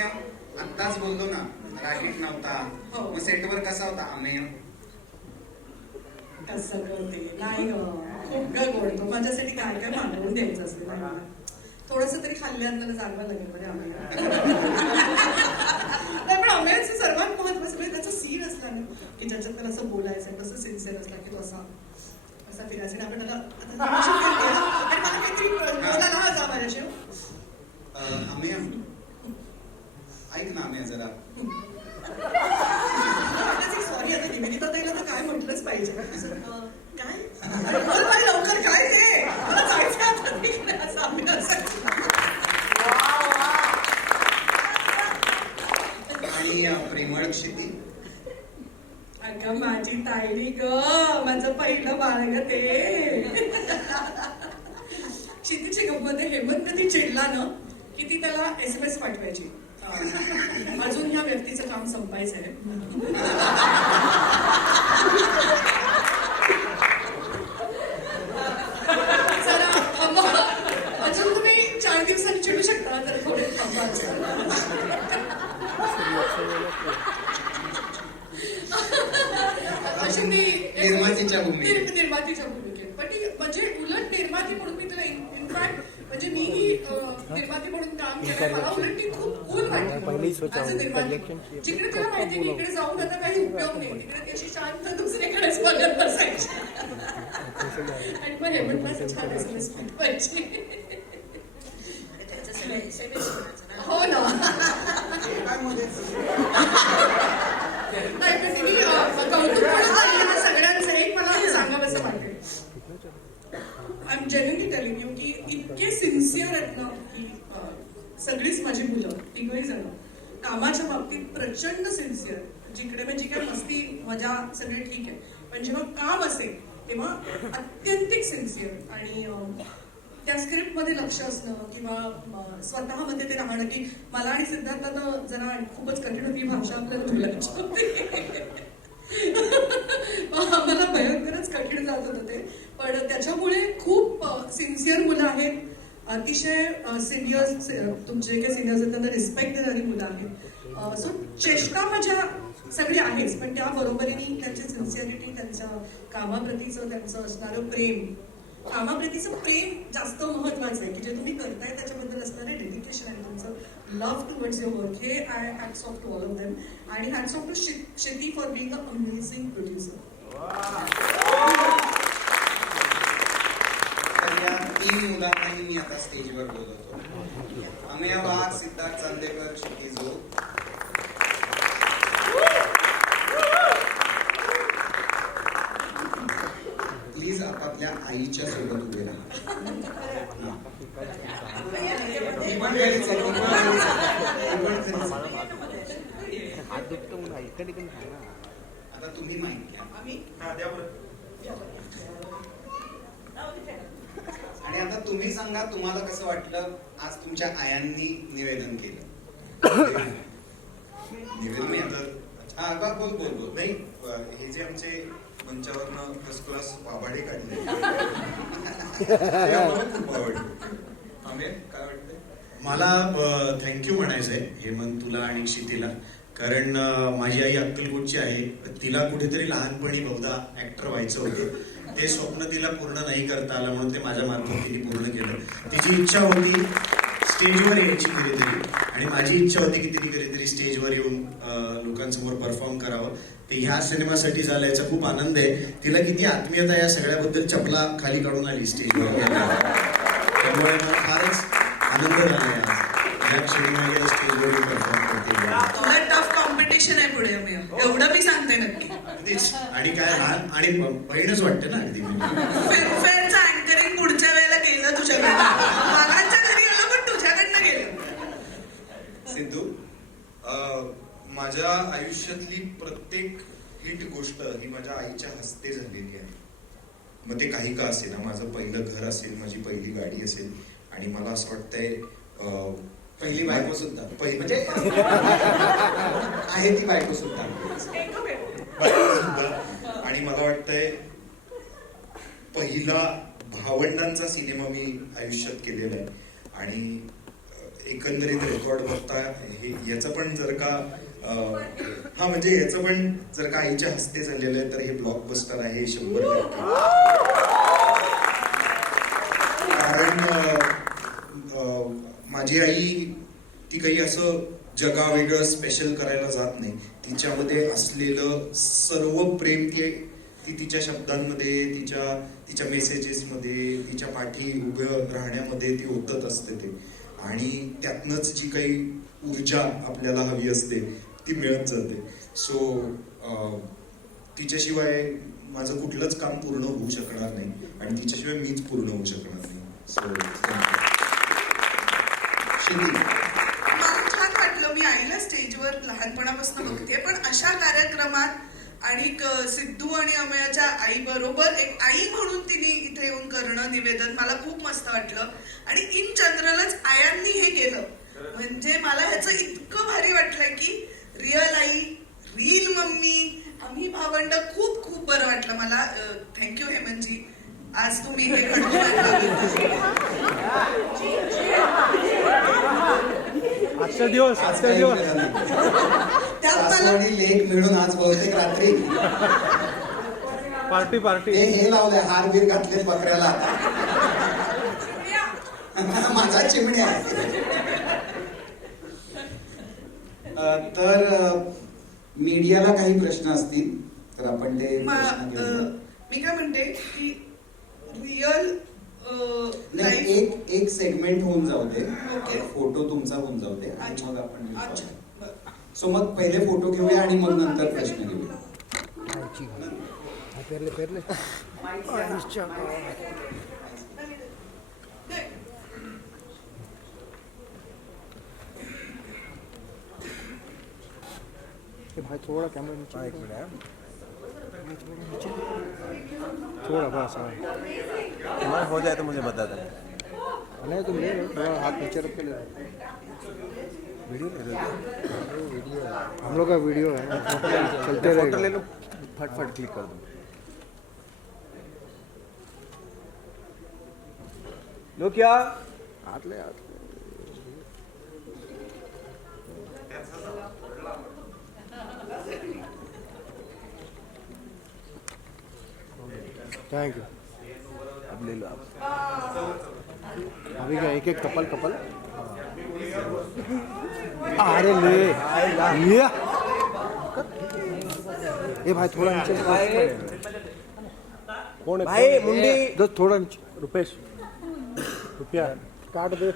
अमेय आत्ताच बोललो ना. रागीट नव्हता. हो. मग सेटवर कसा होता? अमेय कसं करते नाही माझ्यासाठी काय काय मांडवून द्यायचं असते थोडस तरी खाल्ल्यानंतर जाणवा लागेल आम्हाला नाही, पण सर्वात महत्वाचं म्हणजे त्याचा सीन असला ना की ज्याच्यात त्याला असं बोलायचं कसं सिन्सिअर असला की तो असा असा फिरायचा आपण त्याला मला काहीतरी बोलायला हा जा माझ्याशी. अं, अमेय ऐक ना अमेय जरा. सॉरी आता निवेदिता ताईला तर काय म्हटलंच पाहिजे. काय? लवकर काय ते मला जायचं आता तिकडे असं आम्ही असं. आणि प्रेमळ क्षिती. अगं माझी ताईडी ग माझं पहिलं बाळ ग ते. क्षितीची गंमत हेमंत कधी चिडला ना की ती त्याला एस एम एस पाठवायची? अजून ह्या व्यक्तीचं काम संपायचं आहे निर्मातीच्या भूमिकेत. पण म्हणजे उलट निर्माती म्हणून मी तुला इनफॅक्ट म्हणजे मी ही अं, निर्माती म्हणून काम केलं. मला उलट ती खूप कूल वाटली. जिकडे तिला माहिती की इकडे जाऊन आता काही उपयोग नाही. तिकडे ती अशी शांत दुसरीकडेच बघत बसायची. आणि मग हेमंत असं छान एस पाठवायची हो ना नाही पण तिने अं, कौतुक पण केलं या सगळ्यांचं एक मला सांगावंसं वाटेल I am genuinely telling you की इतके सिन्सिअर आहेत ना की अं, सगळीच माझी मुलं तिघही जण कामाच्या बाबतीत प्रचंड सिन्सिअर जिकडे म्हणजे काय मस्ती मजा सगळे ठीक आहे. पण जेव्हा काम असेल तेव्हा अत्यंतिक सिन्सिअर आणि त्या स्क्रिप्टमध्ये लक्ष असणं किंवा स्वतःमध्ये ते राहणं की मला आणि सिद्धार्थानं जरा खूपच कठीण होती भाषा आपल्याला बोलायची होती आम्हाला भयंकरच कठीण जात होतं ते पण त्याच्यामुळे खूप सिन्सिअर मुलं आहेत अतिशय तुमचे काही सिनियर्स आहेत त्यांना रिस्पेक्ट देणारी मुलं आहेत. सो चेष्टा माझ्या सगळी आहेच पण त्या बरोबरीने त्यांची सिन्सिअरिटी त्यांच्या कामाप्रतीचं त्यांचं असणारं प्रेम. कामाप्रतीचं प्रेम जास्त महत्वाचं आहे की जे तुम्ही करताय त्याच्याबद्दल असणारे डेडिकेशन आहे तुमचं लव्ह टुवर्ड्स युअर वर्क हे I hats off to all of them आणि hats off to Shetty for being a amazing producer तर या तीन मुलांनाही मी आता स्टेजवर बोलवतो अमेय वाघ सिद्धार्थ चांदेकर क्षिती जो प्लीज आपापल्या आईच्या सोबत उभे राहा ती पण घरीच आहे, ती पण घरीच आहे. ती पण घरीच आहे. हात दुखतो म्हणून ऐका ठिकाणी सांगा आता तुम्ही माहिती आणि आता तुम्ही सांगा तुम्हाला कसं वाटलं आज तुमच्या आयांनी निवेदन केलं? निवेदन बोल बोल बोल. नाही हे जे आमचे मंचावरनं फर्स्ट क्लास वाभाडे काढले. ते आम्हाला खूप आवडले आंबे काय वाटतंय? मला थँक्यू म्हणायचंय हेमंत तुला आणि क्षितीला. कारण माझी आई अक्कलकोटची आहे. तिला कुठेतरी लहानपणी बहुधा ऍक्टर व्हायचं होतं. ते स्वप्न तिला पूर्ण नाही करता आलं म्हणून ते माझ्या मार्फत तिने पूर्ण केलं. तिची इच्छा होती स्टेजवर यायची कधीतरी आणि माझी इच्छा होती की तिने कधीतरी स्टेजवर येऊन लोकांसमोर परफॉर्म करावं. ते ह्या सिनेमासाठी झालं याचा खूप आनंद आहे. तिला किती आत्मीयता या सगळ्याबद्दल चपला खाली काढून आली स्टेजवर त्यामुळे मला फारच आनंद झाला या माझ्या स्टेजवर परफॉर्म करते. तुला टफ कॉम्पिटिशन आहे पुढे एवढं मी सांगते नक्की. अगदीच. आणि काय लहान आणि बहीणच वाटते ना अगदी. अँकरिंग पुढच्या वेळेला केलं तुझ्याकडनं मागाच्या घरी आलं पण तुझ्याकडनं गेलं सिद्धू अं, माझ्या आयुष्यातली प्रत्येक हिट गोष्ट ही माझ्या आईच्या हस्ते झालेली आहे. मग ते काही का असेल? माझं पहिलं घर असेल माझी पहिली गाडी असेल आणि मला असं वाटतंय पहिली बायको सुद्धा. पहिली म्हणजे आहे ती बायको सुद्धा. आणि मला वाटतंय पहिला भावंडांचा सिनेमा मी आयुष्यात केलेला आहे. आणि एकंदरीत रेकॉर्ड बघता हे याचं पण जर का हा म्हणजे याचं पण जर का आईच्या हस्ते झालेलं आहे तर हे ब्लॉकबस्टर आहे शंभर टक्के. कारण माझी आई ती काही असं जगावेगळं स्पेशल करायला जात नाही. तिच्यामध्ये असलेलं सर्व प्रेम ते ती तिच्या शब्दांमध्ये तिच्या तिच्या मेसेजेसमध्ये तिच्या पाठी उभं राहण्यामध्ये ती ओतत असते ते. आणि त्यातनंच जी काही ऊर्जा आपल्याला हवी असते ती मिळत जाते. सो तिच्याशिवाय माझं कुठलंच काम पूर्ण होऊ शकणार नाही आणि तिच्याशिवाय मीच पूर्ण होऊ शकणार नाही. सो छान वाटलं. मी आईला स्टेजवर लहानपणापासून बघते. पण अशा कार्यक्रमात आणि क- सिद्धू आणि अमयाच्या आई बरोबर एक आई म्हणून तिने इथे येऊन करणं निवेदन मला खूप मस्त वाटलं. आणि इन जनरलच आयांनी हे केलं. म्हणजे मला ह्याचं इतकं भारी वाटलंय की रिअल आई रील मम्मी. आम्ही भावंड खूप खूप बरं वाटलं मला. थँक्यू हेमनजी आज तुम्ही हे. आजचा दिवस आज आजचा दिवस. लेक मिळून आज बहुतेक रात्री. Party party. हे लावलंय हार बीर घातले बकऱ्याला. माझा चिमणी आहे. अं, तर मीडियाला काही प्रश्न असतील तर आपण ते मा- काय म्हणते की रिअल नाही एक एक सेगमेंट होऊन जाऊ दे. ओके. फोटो तुमचा होऊन जाऊ दे. आणि मग आपण. सो मग पहिले फोटो घेऊया आणि मग नंतर प्रश्न घेऊया. पेरले पेरले. ए भाई थोड़ा कैमरा नीचे एक मिनट थोड़ा बस हाँ हो जाए तो मुझे बता देना। नहीं तुम ले लो थोड़ा हाथ नीचे रख के ले लो वीडियो ले लो वीडियो हम लोग का वीडियो है चलते फ़ोटो ले लो फट फट क्लिक कर दो। लो क्या? हाथ ले हाथ। थैंक यू अब ले लो आप अभी क्या एक एक कपल? कपल अरे ले। लिया ए भाई थोड़ा नीचे। कौन है? भाई? मुंडी। थोड़ा नीचे। रुपेश। रुपया। काट दे।